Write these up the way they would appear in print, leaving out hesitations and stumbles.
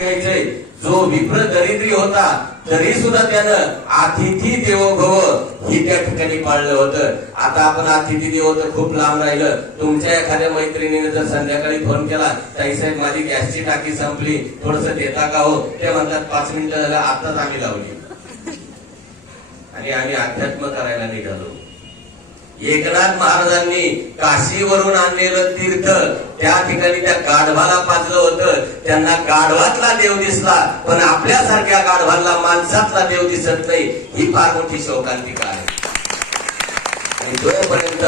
घ्यायचंय. जो विप्र दरिद्री होता तरी सुद्धा त्यानं अतिथी देवो भव ही त्या ठिकाणी पाळलं होतं. आता आपण अतिथी देवो तर खूप लांब राहिलं. तुमच्या एखाद्या मैत्रिणीने जर संध्याकाळी फोन केला, ताईसाहेब माझी गॅसची टाकी संपली, थोडस देता का हो, ते म्हणतात 5 मिनिटं झालं, आताच आम्ही लावली आणि आम्ही अध्यात्म करायला निघालो. एकनाथ महाराजांनी काशीवरून आणलेलं तीर्थ त्या ठिकाणी त्या गाढवाला पाजलं होतं. त्यांना गाढवातला देव दिसला, पण आपल्यासारख्या गाढवाला माणसातला देव दिसत नाही. ही फार मोठी शोकांतिका आहे. आणि जोपर्यंत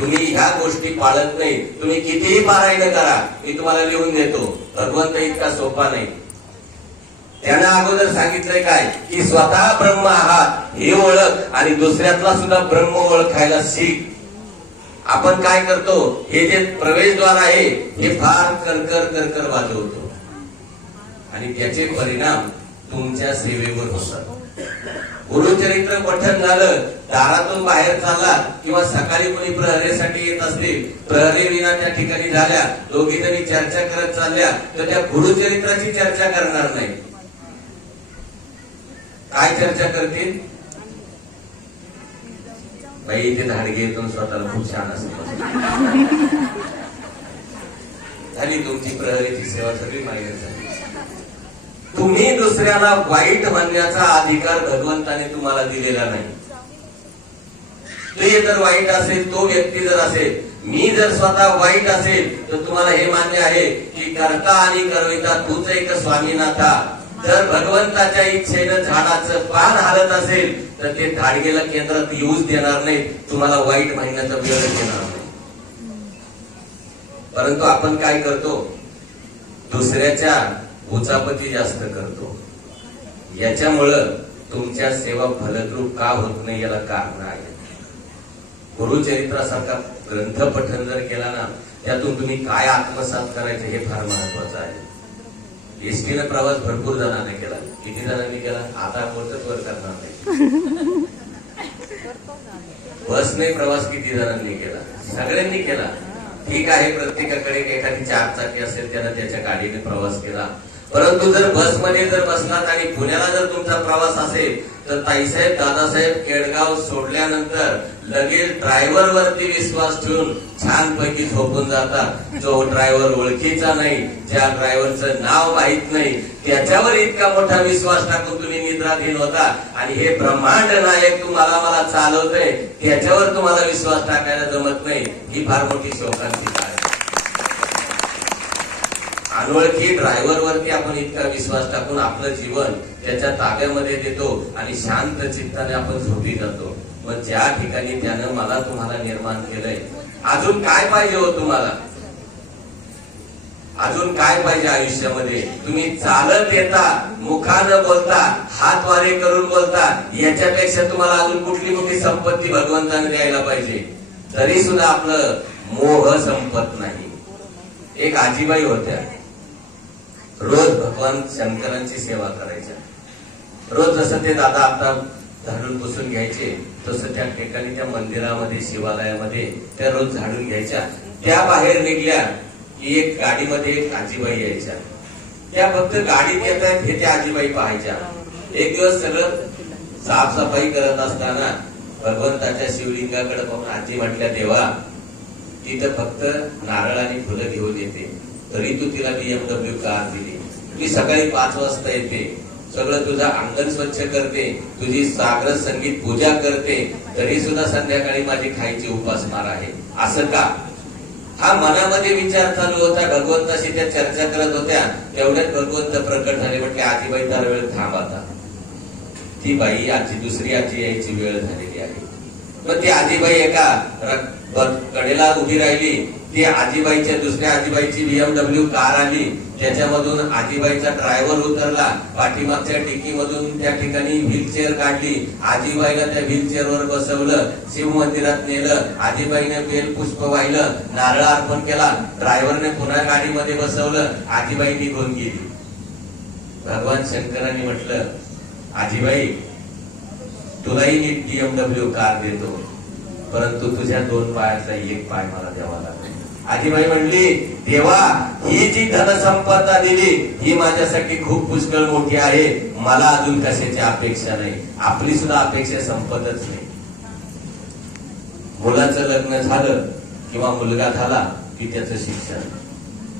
तुम्ही ह्या गोष्टी पाळत नाही, तुम्ही कितीही पारायण करा, मी तुम्हाला लिहून देतो, भगवंत इतका सोपा नाही. त्यानं अगोदर सांगितलंय काय की स्वतः ब्रह्म आहात हे ओळख आणि दुसऱ्यातला सुद्धा ब्रह्म ओळखायला शिक. आपण काय करतो, हे जे प्रवेशद्वार आहे हे फार करकर करकर वाजवतो आणि त्याचे परिणाम तुमच्या सेवेवर होतात. गुरुचरित्र पठण झालं, दारातून बाहेर चालला किंवा सकाळी कोणी प्रहरेसाठी येत असतील, प्रहरी विना त्या ठिकाणी झाल्या, दोघी जणी चर्चा करत चालल्या, तर त्या गुरुचरित्राची चर्चा करणार नाही. काय चर्चा करतील, बाई इथे धाडगे येतो स्वतःला खूप छान असते, झाली तुमची प्रहरीची सेवा सगळी माहिती झाली. तुम्ही दुसऱ्याला वाईट म्हणण्याचा अधिकार भगवंताने तुम्हाला दिलेला नाही. ते जर वाईट असेल, तो व्यक्ती जर असेल, मी जर स्वतः वाईट असेल, तर तुम्हाला हे मान्य आहे की करता आणि करविता तूच एक स्वामीनाथा. जर भगवंताच्या इच्छेनं झाडाचं पान हालत असेल तर ते धाडगेला केंद्रात येऊच देणार नाही, तुम्हाला वाईट म्हणण्याचा वेळ देणार नाही. परंतु आपण काय करतो, दुसऱ्याच्या उचापती जास्त करतो. याच्यामुळं तुमच्या सेवा फलद्रूप का होत नाही याला कारण आहे. गुरुचरित्रासारखा ग्रंथ पठन जर केला ना, त्यातून तुम्ही काय आत्मसात करायचे हे फार महत्वाचं आहे. एसटीनं प्रवास भरपूर जणांनी केला, किती जणांनी केला आता कोणतंच वर करणार नाही. बसने प्रवास किती जणांनी केला, सगळ्यांनी केला. ठीक आहे, प्रत्येकाकडे एखादी 4 चाकी असेल, त्यानं त्याच्या गाडीने प्रवास केला. परंतु जर बसमध्ये जर बसलात आणि पुण्याला जर तुमचा प्रवास असेल तर ताईसाहेब दादासाहेब केडगाव सोडल्यानंतर लगेच ड्रायव्हर वरती विश्वास ठेवून छानपैकी झोपून जातात. जो ड्रायव्हर ओळखीचा नाही, ज्या ड्रायव्हरचं नाव माहित नाही, त्याच्यावर इतका मोठा विश्वास टाकून तुम्ही निद्राधीन होता. आणि हे ब्रह्मांड नायक तुम्हाला मला चालवतंय, त्याच्यावर तुम्हाला विश्वास टाकायला जमत नाही. ही फार मोठी शोकांतिका आहे. अनोळखी ड्रायव्हर वरती आपण इतका विश्वास टाकून आपलं जीवन त्याच्या ताब्यामध्ये देतो आणि शांत चित्ताने आपण झोपी जातो. मग ज्या ठिकाणी त्यानं मला तुम्हाला निर्माण केलंय, अजून काय पाहिजे हो तुम्हाला, अजून काय पाहिजे आयुष्यामध्ये. तुम्ही चालत येता, मुखानं बोलता, हात वारे करून बोलता, याच्यापेक्षा तुम्हाला अजून कुठली मोठी संपत्ती भगवंताने द्यायला पाहिजे. तरी सुद्धा आपलं मोह संपत नाही. एक आजीबाई होत्या, रोज भगवान शंकरांची सेवा करायच्या. रोज जसं ते दादा आता झाडून पुसून घ्यायचे, तसं त्या ठिकाणी त्या मंदिरामध्ये शिवालयामध्ये त्या रोज झाडून घ्यायच्या. त्या बाहेर निघल्या की एक गाडीमध्ये एक आजीबाई यायच्या. त्या फक्त गाडीत येत आहेत हे त्या आजीबाई पाहायच्या. एक दिवस सगळं साफसफाई करत असताना भगवंताच्या शिवलिंगाकडे पाहून आजी म्हटल्या, देवा तिथं फक्त नारळ आणि फुलं घेऊन येते, तरी तू तिला BMW कार दिली. ती सकाळी 5 वाजता येते, सगळं तुझं अंगण स्वच्छ करते, तुझी सागर संगीत पूजा करते, तरी सुद्धा संध्याकाळी माझी खायची उपासमार आहे. असं का? हा मनामध्ये विचार चालू होता. भगवंताशी त्या चर्चा करत होत्या, तेवढ्यात भगवंत प्रकट झाले. म्हटले, आजीबाई जरा वेळ थांब, आता ती बाई आजी दुसरी आजी यायची वेळ झालेली आहे. मग ती आजीबाई एका कडेला उभी राहिली. ती आजीबाईच्या दुसऱ्या आजीबाईची BMW कार आली, त्याच्यामधून आजीबाईचा ड्रायव्हर उतरला, पाठीमागच्या डिकीमधून त्या ठिकाणी व्हीलचेअर काढली, आजीबाईला त्या व्हीलचेअरवर बसवलं, शिव मंदिरात नेलं, आजीबाईने बेल पुष्प वाहिलं, नारळ अर्पण केला, ड्रायव्हरने पुन्हा गाडीमध्ये बसवलं, आजीबाई निघून गेली. भगवान शंकरांनी म्हटलं, आजीबाई तुलाही मी BMW कार देतो, परंतु तुझ्या 2 पायाचा 1 पाय मला द्यावा लागेल. आजीबाई म्हणली, देवा ही जी धनसंपदा दिली ही माझ्यासाठी खूप पुष्कळ मोठी आहे, मला अजून कशाची अपेक्षा नाही. आपली सुद्धा अपेक्षा संपतच नाही. मुलाचं लग्न झालं किंवा मुलगा झाला की त्याचं शिक्षण,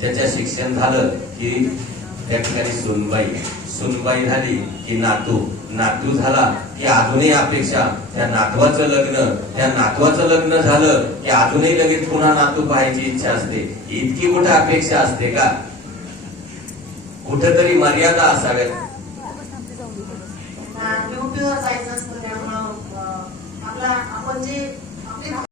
त्याच्या शिक्षण झालं की त्या ठिकाणी सुनबाई झाली की नातू झाला की अजूनही अपेक्षा त्या नातवाचं लग्न झालं की अजूनही लगेच पुन्हा नातू पाहायची इच्छा असते. इतकी कुठे अपेक्षा असते का? कुठेतरी मर्यादा असाव्यात. ड्युटीवर जायचं असतं त्यामुळं आपला आपण जे